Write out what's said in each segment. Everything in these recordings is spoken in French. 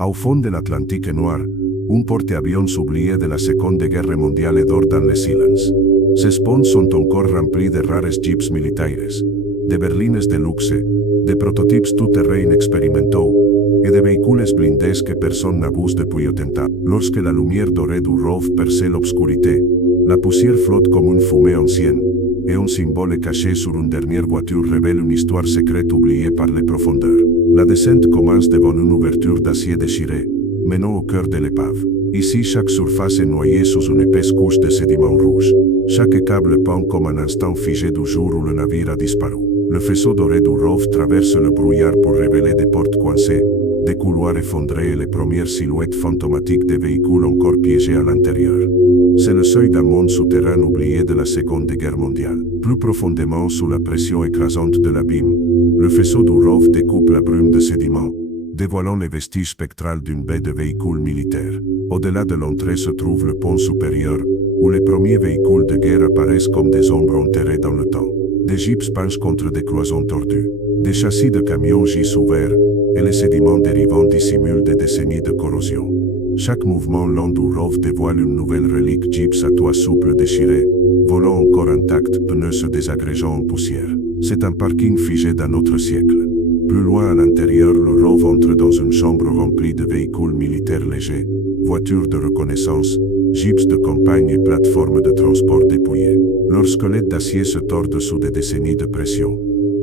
Au fond de l'Atlantique noir, un porte-avions oublié de la Seconde Guerra Mondiale dort dans les silences. Ses ponts sont encore remplis de rares jeeps militaires, de berlines de luxe, de prototypes tout-terrain expérimentaux, et de véhicules blindés que personne n'abuse depuis 80 ans. Lorsque la lumière dorée du rove perce l'obscurité, la poussière flotte comme une fumée ancienne, et un symbole caché sur une dernière voiture révèle une histoire secrète oubliée par les profondeurs. La descente commence devant une ouverture d'acier déchiré, menant au cœur de l'épave. Ici, chaque surface est noyée sous une épaisse couche de sédiments rouges. Chaque câble pend comme un instant figé du jour où le navire a disparu. Le faisceau doré du rove traverse le brouillard pour révéler des portes coincées, des couloirs effondrés et les premières silhouettes fantomatiques des véhicules encore piégés à l'intérieur. C'est le seuil d'un monde souterrain oublié de la Seconde Guerre mondiale. Plus profondément sous la pression écrasante de l'abîme, le faisceau du rove découpe la brume de sédiments, dévoilant les vestiges spectrales d'une baie de véhicules militaires. Au-delà de l'entrée se trouve le pont supérieur, où les premiers véhicules de guerre apparaissent comme des ombres enterrées dans le temps. Des jeeps penchent contre des cloisons tordues. Des châssis de camions gisent ouverts, et les sédiments dérivants dissimulent des décennies de corrosion. Chaque mouvement lent du rove dévoile une nouvelle relique jeeps à toit souple déchiré, volant encore intact, pneus se désagrégeant en poussière. C'est un parking figé d'un autre siècle. Plus loin à l'intérieur, le rove entre dans une chambre remplie de véhicules militaires légers, voitures de reconnaissance, jeeps de campagne et plateformes de transport dépouillées. Leurs squelettes d'acier se tordent sous des décennies de pression.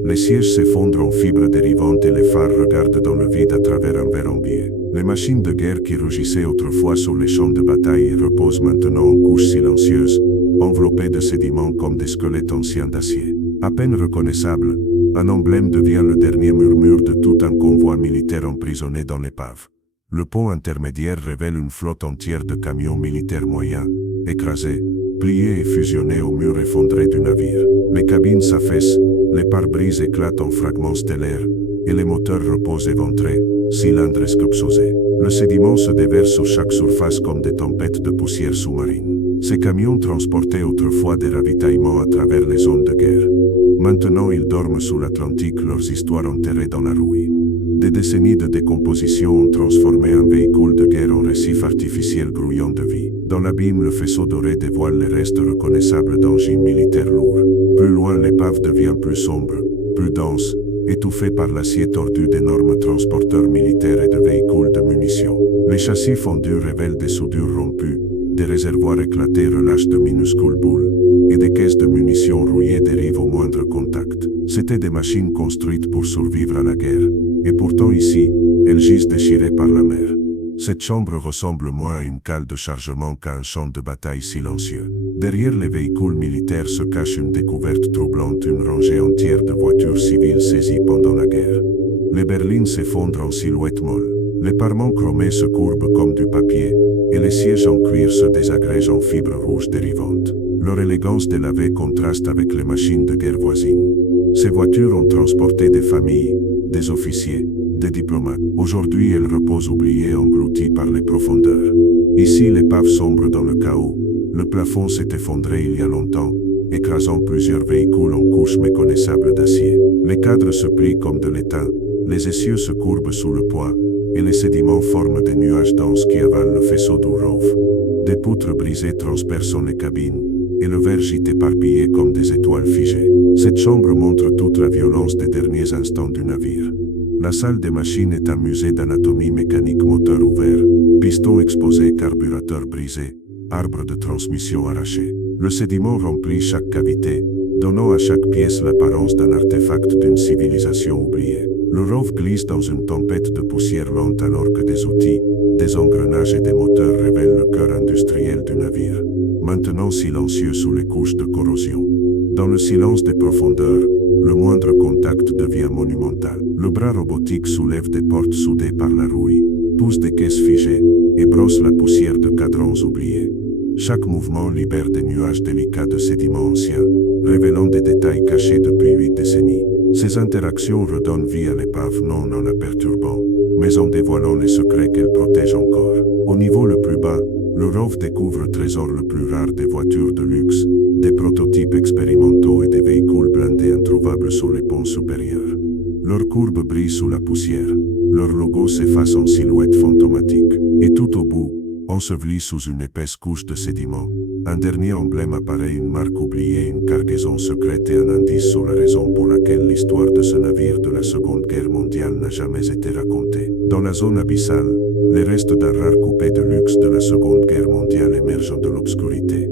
Les sièges s'effondrent en fibres dérivantes et les phares regardent dans le vide à travers un verre en biais. Les machines de guerre qui rugissaient autrefois sur les champs de bataille reposent maintenant en couches silencieuses, enveloppées de sédiments comme des squelettes anciens d'acier. À peine reconnaissable, un emblème devient le dernier murmure de tout un convoi militaire emprisonné dans l'épave. Le pont intermédiaire révèle une flotte entière de camions militaires moyens, écrasés, pliés et fusionnés au mur effondré du navire. Les cabines s'affaissent, les pare-brises éclatent en fragments stellaires, et les moteurs reposent éventrés, cylindres escopsosés. Le sédiment se déverse sur chaque surface comme des tempêtes de poussière sous-marine. Ces camions transportaient autrefois des ravitaillements à travers les zones de guerre. Maintenant ils dorment sous l'Atlantique, leurs histoires enterrées dans la rouille. Des décennies de décomposition ont transformé un véhicule de guerre en récif artificiel grouillant de vie. Dans l'abîme, le faisceau doré dévoile les restes reconnaissables d'engins militaires lourds. Plus loin, l'épave devient plus sombre, plus dense, étouffée par l'acier tordu d'énormes transporteurs militaires et de véhicules de munitions. Les châssis fondus révèlent des soudures rompues, des réservoirs éclatés relâchent de minuscules boules, et des caisses de munitions rouillées dérivent au moindre contact. C'étaient des machines construites pour survivre à la guerre, et pourtant ici, elles gisent déchirées par la mer. Cette chambre ressemble moins à une cale de chargement qu'à un champ de bataille silencieux. Derrière les véhicules militaires se cache une découverte troublante, une rangée entière de voitures civiles saisies pendant la guerre. Les berlines s'effondrent en silhouettes molles. Les parements chromés se courbent comme du papier, et les sièges en cuir se désagrègent en fibres rouges dérivantes. Leur élégance délavée contraste avec les machines de guerre voisines. Ces voitures ont transporté des familles, des officiers, des diplomates. Aujourd'hui, elles reposent oubliées, englouties par les profondeurs. Ici, l'épave sombre dans le chaos. Le plafond s'est effondré il y a longtemps, écrasant plusieurs véhicules en couches méconnaissables d'acier. Les cadres se plient comme de l'étain, les essieux se courbent sous le poids, et les sédiments forment des nuages denses qui avalent le faisceau du rove. Des poutres brisées transpercent les cabines, et le verre gît éparpillé comme des étoiles figées. Cette chambre montre toute la violence des derniers instants du navire. La salle des machines est un musée d'anatomie mécanique, moteur ouvert, piston exposé, carburateur brisé, arbre de transmission arraché. Le sédiment remplit chaque cavité, donnant à chaque pièce l'apparence d'un artefact d'une civilisation oubliée. Le rove glisse dans une tempête de poussière lente alors que des outils, des engrenages et des moteurs révèlent le cœur industriel du navire, maintenant silencieux sous les couches de corrosion. Dans le silence des profondeurs, le moindre contact devient monumental. Le bras robotique soulève des portes soudées par la rouille, pousse des caisses figées, et brosse la poussière de cadrans oubliés. Chaque mouvement libère des nuages délicats de sédiments anciens, révélant des détails cachés depuis 8 décennies. Ces interactions redonnent vie à l'épave non en la perturbant, mais en dévoilant les secrets qu'elle protège encore. Au niveau le plus bas, le rove découvre le trésor le plus rare des voitures de luxe, des prototypes expérimentaux et des véhicules blindés introuvables sur les ponts supérieurs. Leurs courbes brillent sous la poussière, leur logo s'efface en silhouette fantôme. enseveli sous une épaisse couche de sédiments. Un dernier emblème apparaît, une marque oubliée, une cargaison secrète et un indice sur la raison pour laquelle l'histoire de ce navire de la Seconde Guerre mondiale n'a jamais été racontée. Dans la zone abyssale, les restes d'un rare coupé de luxe de la Seconde Guerre mondiale émergent de l'obscurité.